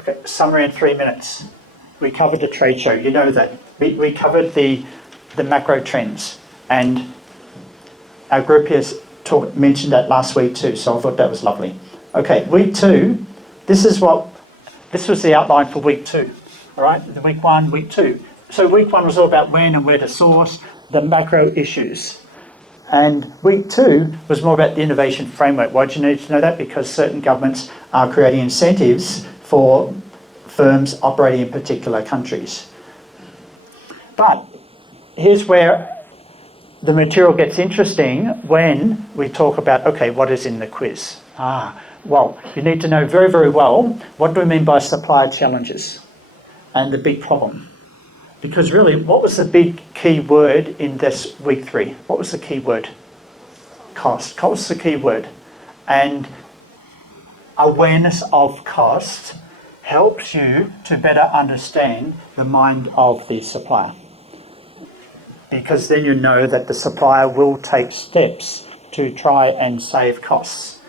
Okay, summary in 3 minutes. We covered the trade show, you know that. We covered the macro trends, and our group here mentioned that last week too, so I thought that was lovely. Okay, week 2, this was the outline for week 2, all right? The week 1, week 2. So week 1 was all about when and where to source, the macro issues. And week 2 was more about the innovation framework. Why do you need to know that? Because certain governments are creating incentives for firms operating in particular countries. But here's where the material gets interesting when we talk about, okay, what is in the quiz? Well, you need to know very, very well what do we mean by supplier challenges and the big problem. Because really, what was the big key word in this week 3? What was the key word? Cost. Cost is the key word. And awareness of cost helps you to better understand the mind of the supplier. Because then you know that the supplier will take steps to try and save costs.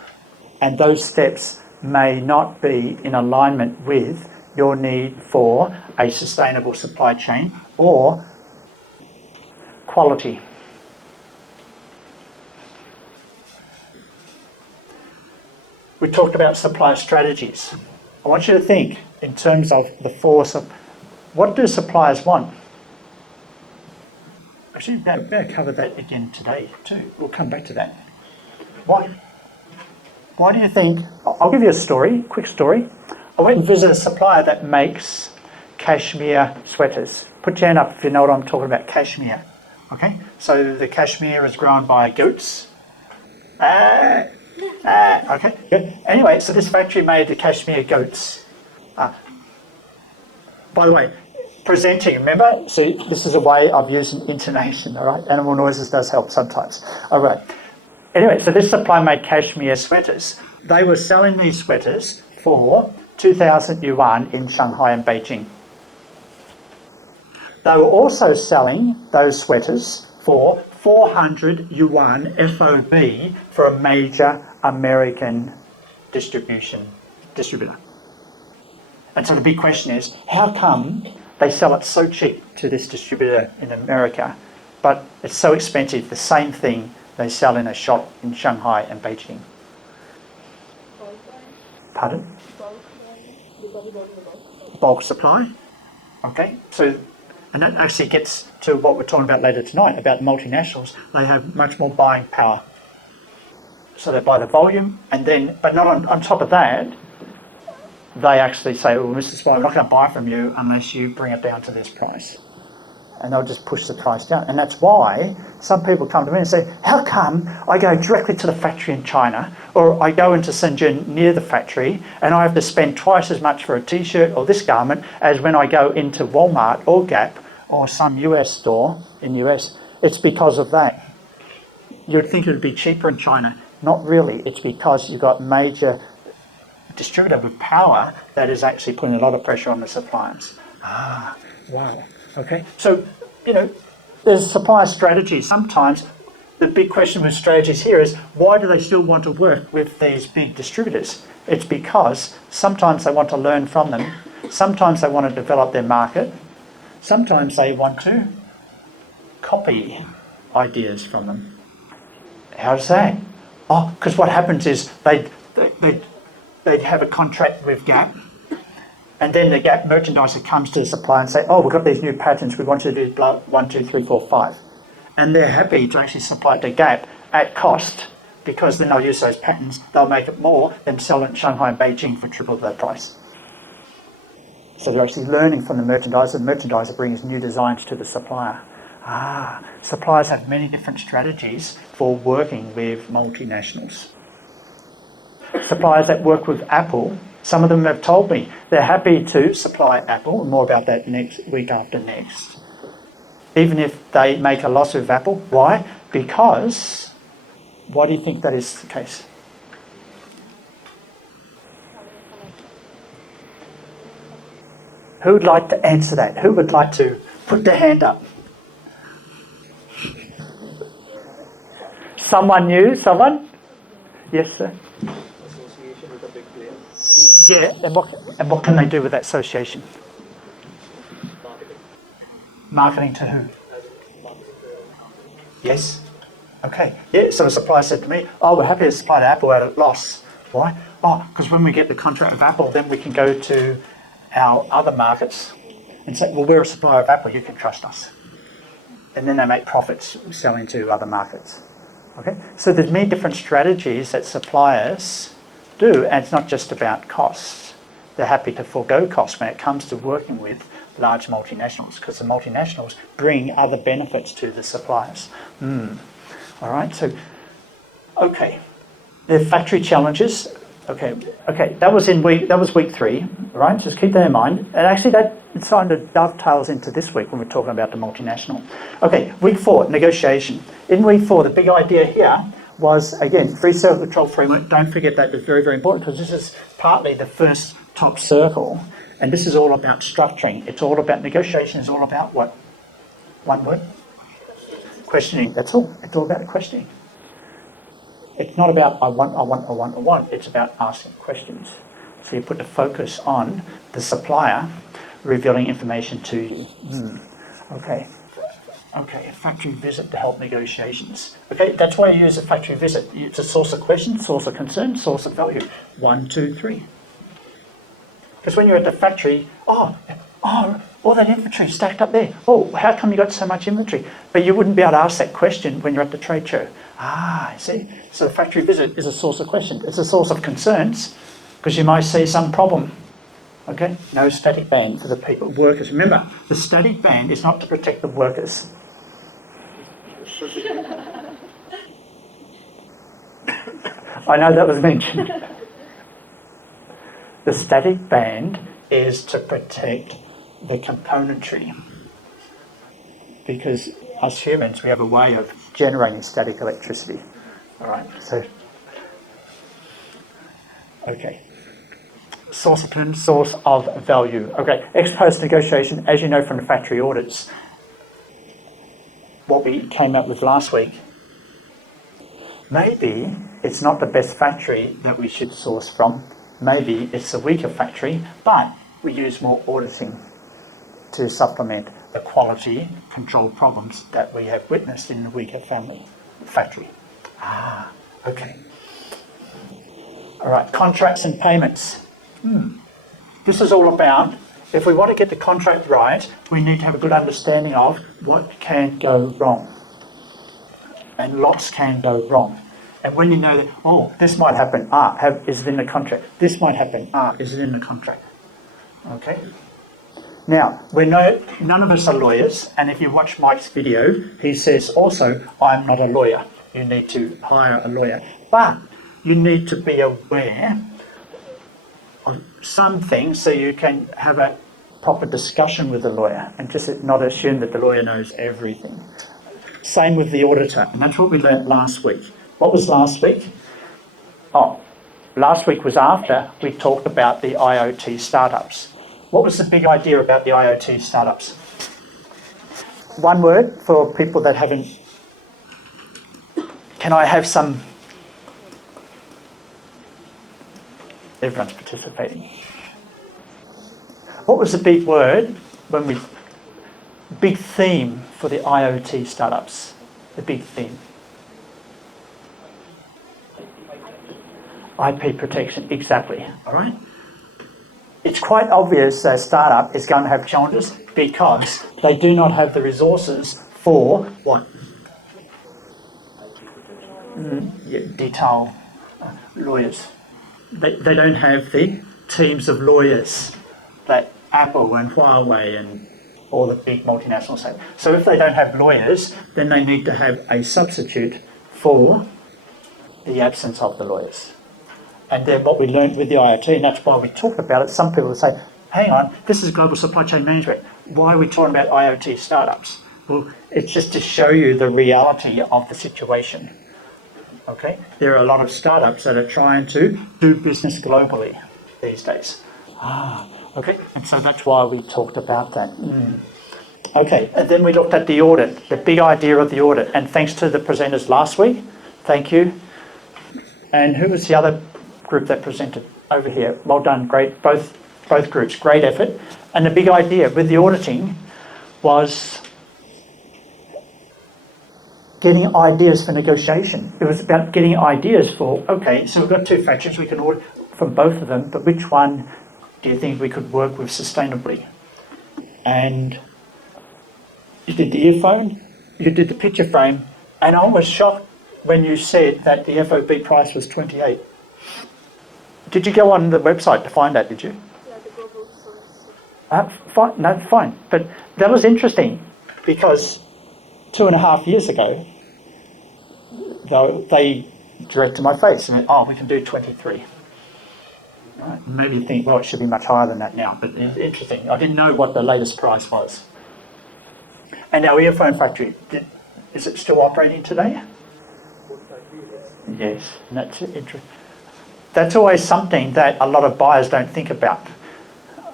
And those steps may not be in alignment with your need for a sustainable supply chain or quality. We talked about supply strategies. I want you to think in terms of the force of what do suppliers want? Actually, we better cover that again today too. We'll come back to that. Why do you think? I'll give you a story, quick story. I went and visited a supplier that makes cashmere sweaters. Put your hand up if you know what I'm talking about, cashmere. Okay, so the cashmere is grown by goats. Okay, good. Anyway, so this factory made the cashmere goats. By the way, presenting, remember? See, this is a way of using intonation, all right? Animal noises does help sometimes. All right. Anyway, so this supplier made cashmere sweaters. They were selling these sweaters for 2,000 yuan in Shanghai and Beijing. They were also selling those sweaters for 400 yuan FOB for a major American distributor. And so the big question is, how come they sell it so cheap to this distributor in America, but it's so expensive, the same thing they sell in a shop in Shanghai and Beijing? Pardon? Bulk supply. Okay, so, and that actually gets to what we're talking about later tonight, about multinationals. They have much more buying power. So they buy the volume, and then, but not on top of that, they actually say, well, Mr. Supply, we're not going to buy from you unless you bring it down to this price. And they'll just push the price down. And that's why some people come to me and say, how come I go directly to the factory in China, or I go into Shenzhen near the factory, and I have to spend twice as much for a t-shirt or this garment as when I go into Walmart or Gap or some US store in the US? It's because of that. You'd think it would be cheaper in China. Not really. It's because you've got major distributor with power that is actually putting a lot of pressure on the suppliers. Wow. Okay. So, there's supplier strategies. Sometimes the big question with strategies here is, why do they still want to work with these big distributors? It's because sometimes they want to learn from them. Sometimes they want to develop their market. Sometimes they want to copy ideas from them. How does that? Because what happens is they'd have a contract with Gap, and then the Gap merchandiser comes to the supplier and say, we've got these new patterns, we want you to do 1, 2, 3, 4, 5. And they're happy to actually supply it to Gap at cost, because then they'll use those patterns, they'll make it more, than sell it in Shanghai and Beijing for triple their price. So they're actually learning from the merchandiser brings new designs to the supplier. Suppliers have many different strategies for working with multinationals. Suppliers that work with Apple, some of them have told me they're happy to supply Apple, and more about that next week after next, even if they make a loss with Apple. Why? Because, why do you think that is the case? Who would like to answer that? Who would like to put their hand up? Someone new? Someone? Yes, sir. association with a big player. Yeah, and what can they do with that association? Marketing. Marketing to who? As in marketing to Yes. Okay. Yeah, so the supplier said to me, oh, we're happy to supply to Apple at a loss. Why? Oh, because when we get the contract with Apple, then we can go to our other markets and say, well, we're a supplier of Apple, you can trust us. And then they make profits selling to other markets. Okay? So there's many different strategies that suppliers do, and it's not just about costs. They're happy to forego costs when it comes to working with large multinationals, because the multinationals bring other benefits to the suppliers. All right, so, okay. The factory challenges, okay, that was week 3, right? Just keep that in mind. And actually that kind of dovetails into this week when we're talking about the multinational. Okay, week 4, negotiation. In week 4, the big idea here was, again, free circle control framework. Don't forget that, it's very, very important, because this is partly the first top circle, and this is all about structuring. It's all about negotiation. It's all about what? One word? Questioning. That's all. It's all about questioning. It's not about I want. It's about asking questions. So you put the focus on the supplier revealing information to you. Okay. Okay, a factory visit to help negotiations. Okay, that's why you use a factory visit. It's a source of question, source of concern, source of value. 1, 2, 3. Because when you're at the factory, all that inventory stacked up there. Oh, how come you got so much inventory? But you wouldn't be able to ask that question when you're at the trade show. I see. So the factory visit is a source of question. It's a source of concerns, because you might see some problem. Okay? No static band for the people, workers. Remember, the static band is not to protect the workers. I know that was mentioned. The static band is to protect the componentry, because us humans, we have a way of generating static electricity. All right, so, okay. Source of concern, source of value. Okay, ex-post negotiation, as you know from the factory audits, what we came up with last week, maybe it's not the best factory that we should source from. Maybe it's a weaker factory, but we use more auditing to supplement the quality control problems that we have witnessed in the weaker factory. Okay. All right, contracts and payments. This is all about, if we want to get the contract right, we need to have a good understanding of what can go wrong. And lots can go wrong. And when you know that, this might happen, is it in the contract? This might happen, is it in the contract? Okay? Now, we know none of us are lawyers, and if you watch Mike's video, he says also, I'm not a lawyer. You need to hire a lawyer. But you need to be aware of some things so you can have a proper discussion with the lawyer and just not assume that the lawyer knows everything. Same with the auditor, and that's what we learned last week. What was last week? Last week was after we talked about the IoT startups. What was the big idea about the IoT startups? One word for people that haven't... Can I have some... Everyone's participating. What was the big word big theme for the IoT startups? The big theme. IP protection, exactly. All right. It's quite obvious that a startup is going to have challenges because they do not have the resources for what? Detail lawyers. They don't have the teams of lawyers that Apple and Huawei and all the big multinationals have. So if they don't have lawyers, then they need to have a substitute for the absence of the lawyers. And then what we learned with the IoT, and that's why we talked about it, some people say, hang on, this is global supply chain management. Why are we talking about IoT startups? Well, it's just to show you the reality of the situation. Okay? There are a lot of startups that are trying to do business globally these days. Okay, and so that's why we talked about that. Okay, and then we looked at the audit, the big idea of the audit, and thanks to the presenters last week, thank you. And who was the other group that presented over here. Well done, great, both groups, great effort. And the big idea with the auditing was getting ideas for negotiation. It was about getting ideas for, okay, so we've got two factions, we can audit from both of them, but which one do you think we could work with sustainably? And you did the earphone, you did the picture frame, and I was shocked when you said that the FOB price was 28. Did you go on the website to find that, did you? Yeah, the global source. Fine, no, fine. But that was interesting because 2.5 years ago, though, they directed my face and went, oh, we can do 23. Right. Maybe you think, well, it should be much higher than that now, but it's interesting. I didn't know what the latest price was. And our earphone factory, is it still operating today? Yes, and that's interesting. That's always something that a lot of buyers don't think about.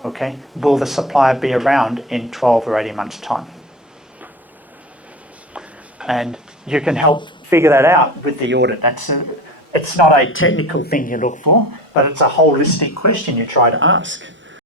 Okay, will the supplier be around in 12 or 18 months' time? And you can help figure that out with the audit. It's not a technical thing you look for, but it's a holistic question you try to ask.